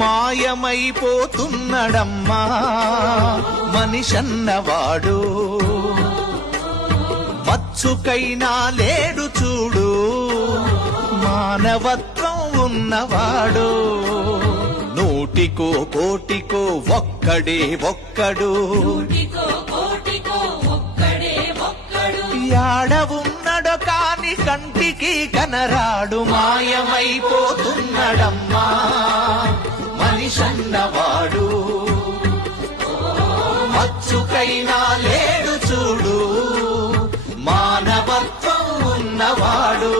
మాయమైపోతున్నడమ్మా మనిషన్నవాడు, మచ్చుకైనా లేడు చూడు మానవత్వం ఉన్నవాడు. నూటికో కోటికో ఒక్కడే ఒక్కడు, యాడ ఉన్నడో కాని కంటికి కనరాడు. మాయమైపోతున్నడమ్మా మనిషన్నవాడు, మచ్చుకైనా లేడు చూడు మానవత్వం ఉన్నవాడు.